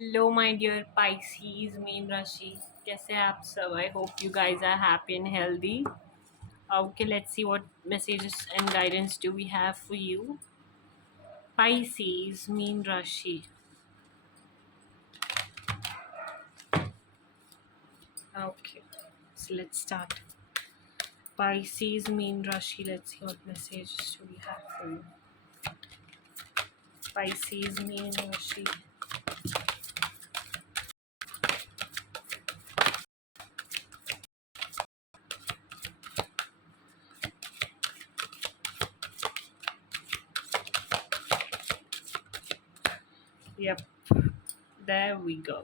Hello, my dear Pisces, main Rashi. कैसे हैं आप सब? I hope you guys are happy and healthy. Okay, let's see what messages and guidance do we have for you. Pisces, main Rashi. Okay, so let's start. Pisces, main Rashi. Let's see what messages do we have for you. Pisces, main Rashi. Yep, there we go.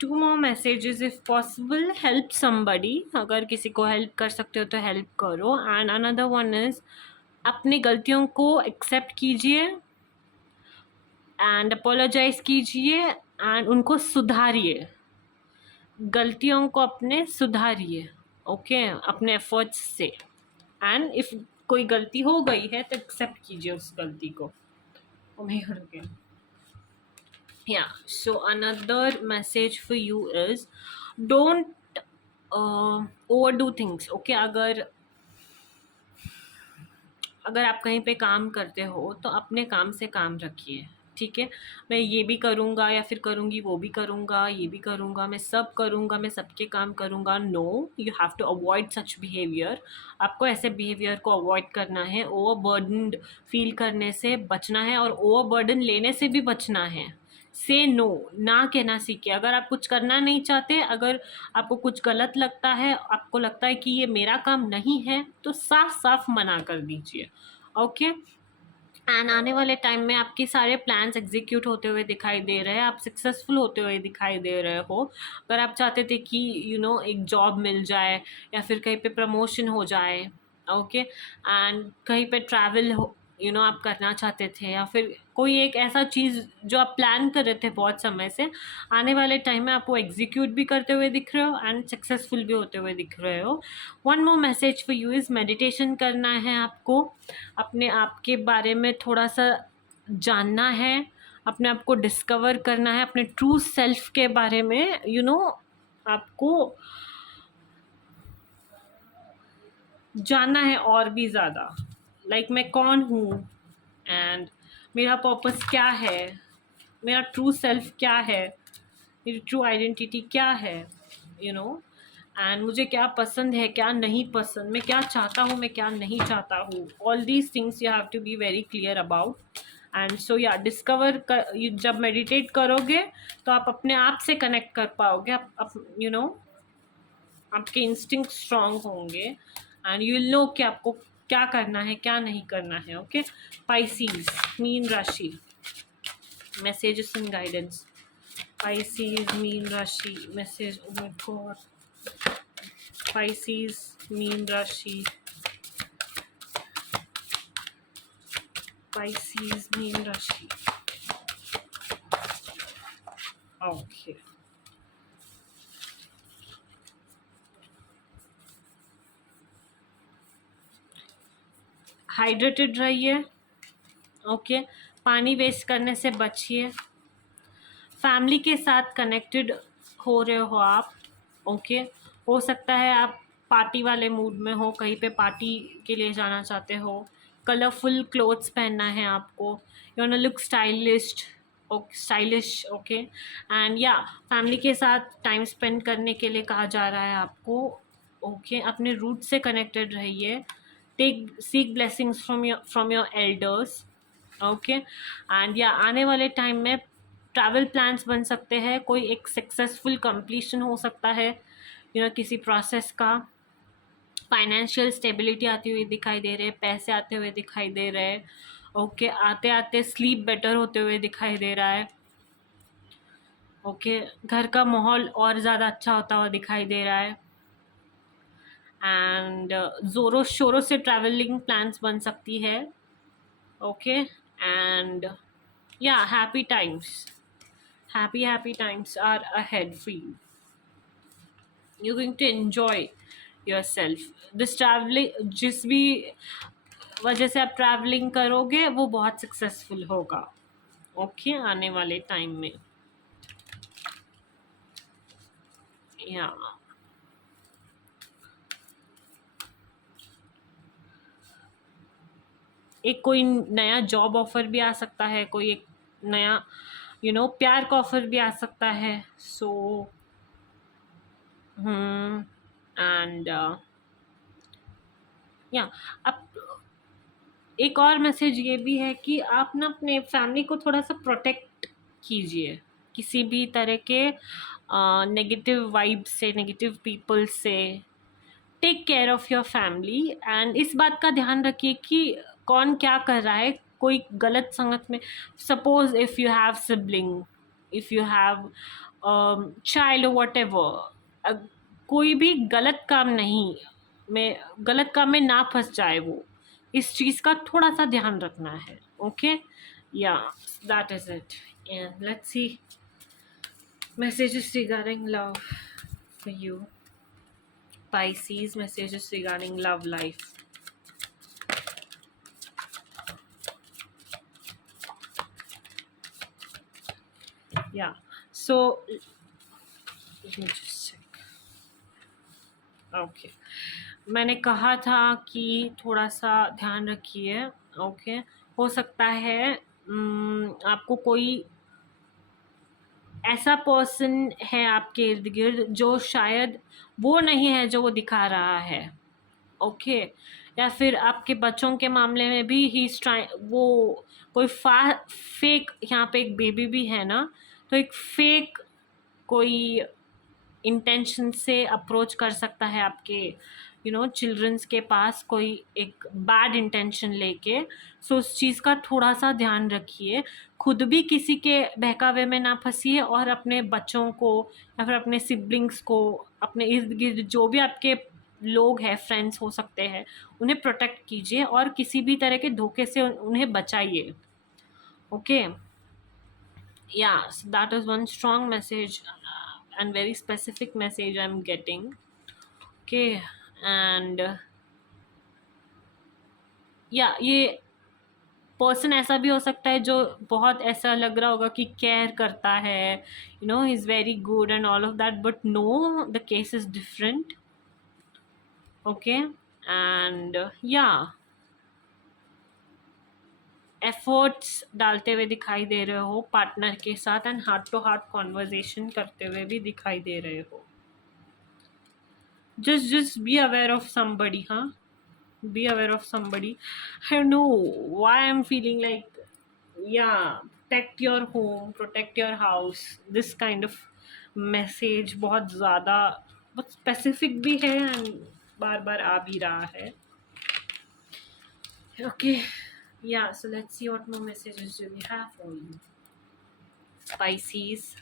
Two more messages if possible help somebody, अगर किसी को help कर सकते हो तो help करो. And another one is अपनी गलतियों को एक्सेप्ट कीजिए एंड अपोलोजाइज कीजिए एंड उनको सुधारिए. गलतियों को अपने सुधारिए. ओके अपने एफर्ट्स से. एंड इफ कोई गलती हो गई है तो एक्सेप्ट कीजिए उस गलती को. Oh my God. Okay yeah, so another message for you is don't overdo things. Okay, अगर आप कहीं पे काम करते हो तो अपने काम से काम रखिए. ठीक है, मैं ये भी करूँगा या फिर करूँगी, वो भी करूँगा, ये भी करूँगा, मैं सब करूँगा, मैं सबके काम करूँगा. No, you have to avoid such behaviour. आपको ऐसे बिहेवियर को अवॉइड करना है. ओवर बर्डन फील करने से बचना है और ओवर बर्डन लेने से भी बचना है. से नो, ना कहना सीखिए. अगर आप कुछ करना नहीं चाहते, अगर आपको कुछ गलत लगता है, आपको लगता है कि ये मेरा काम नहीं है, तो साफ साफ मना कर दीजिए. ओके एंड आने वाले टाइम में आपके सारे प्लान्स एग्जीक्यूट होते हुए दिखाई दे रहे हैं. आप सक्सेसफुल होते हुए दिखाई दे रहे हो. अगर आप चाहते थे कि एक जॉब मिल जाए या फिर कहीं पे प्रमोशन हो जाए. ओके एंड कहीं पे ट्रैवल हो, आप करना चाहते थे, या फिर कोई एक ऐसा चीज़ जो आप प्लान कर रहे थे बहुत समय से, आने वाले टाइम में आप वो एग्जीक्यूट भी करते हुए दिख रहे हो एंड सक्सेसफुल भी होते हुए दिख रहे हो. One more message for you is meditation करना है आपको. अपने आप के बारे में थोड़ा सा जानना है, अपने आप को डिस्कवर करना है, अपने ट्रू सेल्फ के बारे में आपको जानना है और भी ज़्यादा. लाइक मैं कौन हूँ एंड मेरा पर्पस क्या है, मेरा ट्रू सेल्फ क्या है, मेरी ट्रू आइडेंटिटी क्या है, एंड मुझे क्या पसंद है, क्या नहीं पसंद, मैं क्या चाहता हूँ, मैं क्या नहीं चाहता हूँ. All these things you have to be very clear about. And so या डिस्कवर जब मेडिटेट करोगे तो आप अपने आप से कनेक्ट कर पाओगे. आप आपके इंस्टिंक्ट स्ट्रांग होंगे एंड यू विल नो कि आपको क्या करना है, क्या नहीं करना है. ओके पाइसीज, मीन राशि. messages and guidance. Pisces, mean Rashi. Message. Oh my god. Pisces, mean Rashi. Pisces, mean Rashi. Okay. Hydrated रहिए. ओके पानी वेस्ट करने से बचिए. फैमिली के साथ कनेक्टेड हो रहे हो आप. ओके हो सकता है आप पार्टी वाले मूड में हो, कहीं पे पार्टी के लिए जाना चाहते हो. कलरफुल क्लोथ्स पहनना है आपको. You want to look stylish. Okay and या फैमिली के साथ टाइम स्पेंड करने के लिए कहा जा रहा है आपको. ओके अपने रूट से कनेक्टेड रहिए. Seek blessings from your elders. Okay and या आने वाले टाइम में ट्रैवल प्लान्स बन सकते हैं. कोई एक सक्सेसफुल कंप्लीशन हो सकता है किसी प्रोसेस का. फाइनेंशियल स्टेबिलिटी आती हुई दिखाई दे रहे हैं, पैसे आते हुए दिखाई दे रहे हैं. ओके आते आते स्लीप बेटर होते हुए दिखाई दे रहा है. ओके घर का माहौल और ज़्यादा अच्छा होता हुआ दिखाई दे रहा है. एंड ज़ोरों शोरों से ट्रैवलिंग प्लान्स बन सकती है. ओके एंड या happy times are ahead for you. You're going to enjoy yourself. This traveling, जिस भी वजह से आप ट्रैवलिंग करोगे वो बहुत सक्सेसफुल होगा। ओके, आने वाले टाइम में। या एक कोई नया जॉब ऑफर भी आ सकता है, कोई एक नया प्यार का ऑफर भी आ सकता है। सो एंड या अब एक और मैसेज ये भी है कि आप ना अपने फैमिली को थोड़ा सा प्रोटेक्ट कीजिए किसी भी तरह के नेगेटिव वाइब से, नेगेटिव पीपल से। Take care of your family and इस बात का ध्यान रखिए कि कौन क्या कर रहा है, कोई गलत संगत में। Suppose if you have sibling, if you have child what ever, कोई भी गलत काम में ना फंस जाए वो, इस चीज़ का थोड़ा सा ध्यान रखना है। ओके, या that is it and let's see messages regarding love for you. Pisces, messages regarding love life. Yeah, so let me just check. Okay, मैंने कहा था कि थोड़ा सा ध्यान रखिए। ओके, हो सकता है आपको कोई ऐसा पर्सन है आपके इर्द गिर्द जो शायद वो नहीं है जो वो दिखा रहा है। ओके, या फिर आपके बच्चों के मामले में भी ही वो कोई फेक, यहाँ पे एक बेबी भी है ना, तो एक फेक कोई इंटेंशन से अप्रोच कर सकता है आपके चिल्ड्रंस के पास, कोई एक बैड इंटेंशन लेके। सो उस चीज़ का थोड़ा सा ध्यान रखिए, खुद भी किसी के बहकावे में ना फंसिए और अपने बच्चों को या फिर अपने सिबलिंग्स को, अपने इर्द गिर्द जो भी आपके लोग हैं, फ्रेंड्स हो सकते हैं, उन्हें प्रोटेक्ट कीजिए और किसी भी तरह के धोखे से उन्हें बचाइए। Okay, yeah, so that is one strong message and very specific message I'm getting. Okay, and ये पर्सन ऐसा भी हो सकता है जो बहुत ऐसा लग रहा होगा कि केयर करता है, he is very good and all of that, but no, the case is different. Okay, and efforts डालते हुए दिखाई दे रहे हो पार्टनर के साथ and heart to heart conversation करते हुए भी दिखाई दे रहे हो। just be aware of somebody, huh? Be aware of somebody. I don't know why I'm feeling like, yeah, protect your home, protect your house, this kind of message बहुत ज़्यादा, बहुत specific भी है and बार बार आ भी रहा है। Okay, yeah, so let's see what more messages do we have for you. Pisces,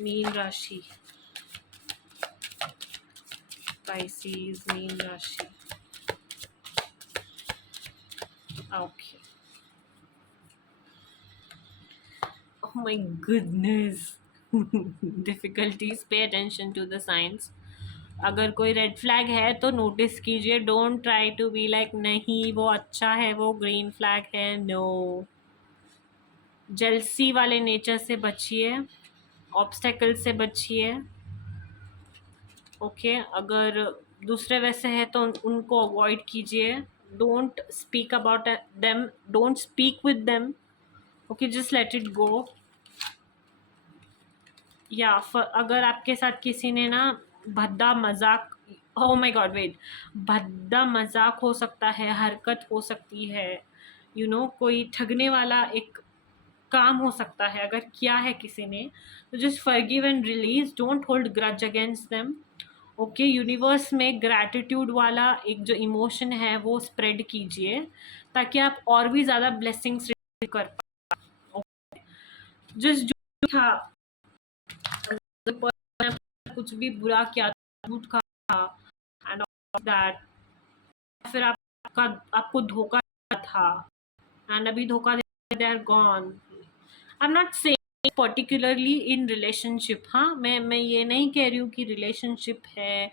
Meen Rashi. Pisces, Meen Rashi. Okay. Oh my goodness. Difficulties. Pay attention to the signs. अगर कोई red flag है तो notice कीजिए, don't try to be like नहीं वो अच्छा है, वो ग्रीन फ्लैग है। नो, जेलसी वाले नेचर से बचिए, ऑब्स्टेकल से बचिए। ओके, अगर दूसरे वैसे है तो उनको अवॉइड कीजिए। Don't speak about them, don't speak with them. Okay, just let it go. या अगर आपके साथ किसी ने ना भद्दा मजाक, ओ माय गॉड वेट, भद्दा मजाक हो सकता है, हरकत हो सकती है, कोई ठगने वाला एक काम हो सकता है, अगर किया है किसी ने तो just forgive and release, don't hold grudge against them. Okay, universe में ग्रैटिट्यूड वाला एक जो इमोशन है वो स्प्रेड कीजिए ताकि आप और भी ज़्यादा ब्लेसिंग्स कर पाए। जस्ट जो था, कुछ भी बुरा किया, झूठ कहा एंड ऑल दैट, फिर आपको धोखा था एंड अभी धोखा they are gone. I am not saying particularly in relationship. हाँ, मैं ये नहीं कह रही हूँ कि रिलेशनशिप है,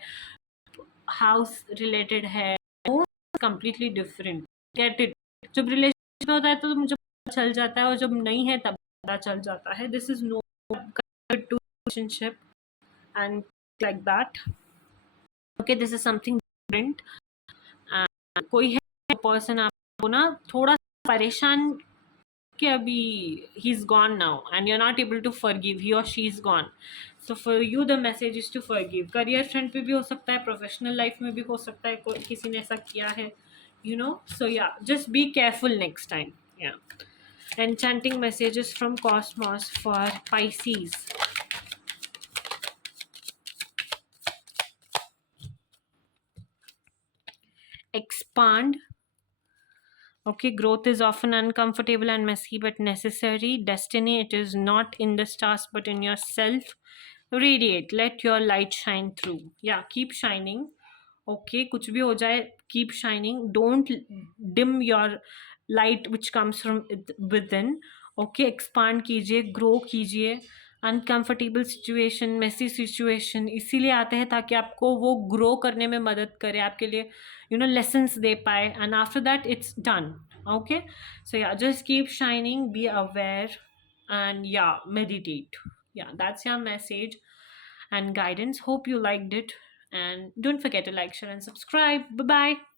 हाउस रिलेटेड है, कंप्लीटली डिफरेंट। Get it. जब रिलेशनशिप में होता है तो मुझे पता चल जाता है, और जब नहीं है तब पता चल जाता है। This is no to relationship and like that. Okay, this is something different. कोई है पर्सन आपको ना थोड़ा परेशान कि अभी he is gone now and you are not able to forgive, he और she is gone. So for you the message is to forgive. Career front पे भी हो सकता है, प्रोफेशनल लाइफ में भी हो सकता है, कोई किसी ने ऐसा किया है, you know. So yeah, just be careful next time. Yeah. Enchanting messages from cosmos for Pisces. Expand. Okay, growth is often uncomfortable and messy but necessary. Destiny, it is not in the stars but in yourself. Radiate, let your light shine through. Yeah, keep shining. Okay, कुछ भी हो जाए, keep shining. Don't dim your light which comes from within. Okay, expand कीजिए, grow कीजिए. Uncomfortable situation, Messi situation इसीलिए आते हैं ताकि आपको वो ग्रो करने में मदद करे, आपके लिए lessons दे पाए, and after that it's done. Okay, so yeah, just keep shining, be aware, and yeah, meditate. Yeah, that's your message and guidance. Hope you liked it, and don't forget to like, share, and subscribe. Bye bye.